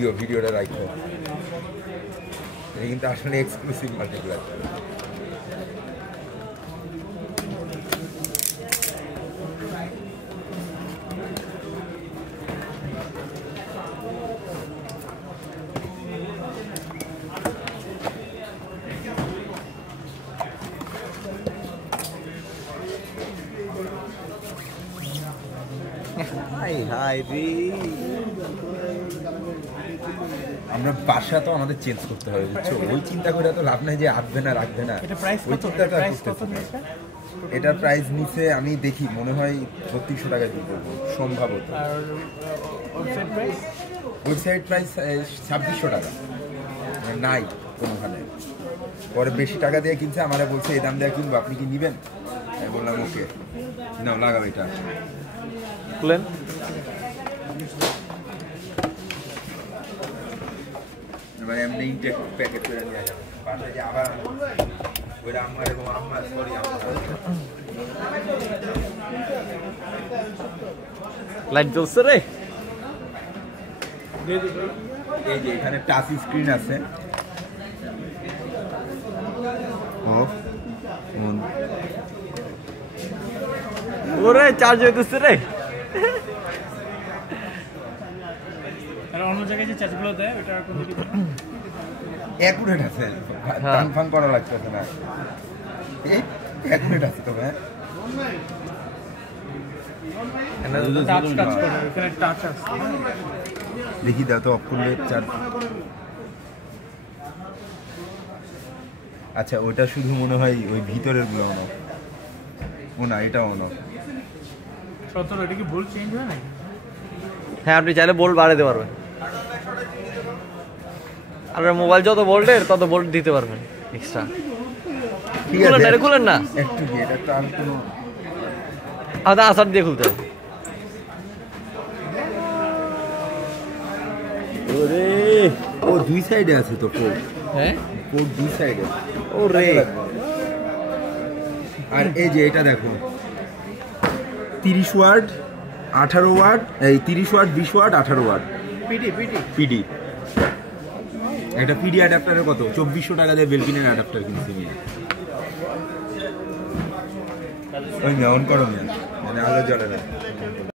দিও ভিডিওটা রাখো। এটা কিন্তু আসলে এক্সক্লুসিভ মাল্টিপ্লায়ার। আমরা বাসা তো আমাদের চেঞ্জ করতে হবে, বুঝছো? ওই চিন্তা করে তো লাভ নাই যে আসবে না রাখবে না, ওই চিন্তাটা। এটার প্রাইস নিচে আমি দেখি মনে হয় 3600 টাকায় দিয়ে করবো সম্ভবত। ওয়েবসাইট প্রাইস 2600 টাকা নাই কোনোখানে। পরে বেশি টাকা দিয়ে কিনছে, আমারা বলছে এই দাম দিয়ে কিনবো, আপনি কি নিবেন? আমি বললাম ওকে, নাও লাগাও এটা। খুলেন। এমনি ইনটেক প্যাকেট করে নিয়ে যাবে বাসায়, যে আবার ওইটা আমার এবং আমার সরি লাইট জ্বলছে রে। এই যে এখানে টাচ স্ক্রিন আছে, অফ অন। ওরে চার্জ হইতেছে রে। আর অন্য জায়গায় যে চার্জগুলো দেয় ওটা কোনো অ্যাকুরেট আছে, ফাং করা লাগতেছে না, অ্যাকুরেট আছে তো। হ্যাঁ দেখি দাও তো অফ করলে চার্জ। আচ্ছা ওটা শুধু মনে হয় ওই ভিতরের গুলো অন অফ, ও না এটা অন অফ। এটা কি ভোল্ট চেঞ্জ হয় নাকি? হ্যাঁ আপনি চাইলে ভোল্ট বাড়াতে পারবেন, আপনার মোবাইল যত ভোল্টের তত ভোল্ট দিতে পারবেন এক্সট্রা। ঠিক আছে এটা খুলেন না একটু কি, এটা তো আর কোনো আদা আসার দিয়ে খুলতে হবে। ওরে ও দুই সাইডে আছে তো পোর্ট। হ্যাঁ পোর্ট দুই সাইডে। ওরে আর এই যে এটা দেখো 30 ওয়াট 18 ওয়াট, এই 30 ওয়াট 20 ওয়াট 18 ওয়াট পিডি। একটা পিডি অ্যাডাপ্টারের কত 2400 টাকা দিয়ে বেলকিনের অ্যাডাপ্টার কিনছি আমি। ওই অন করো না, মানে আলো জ্বলে না।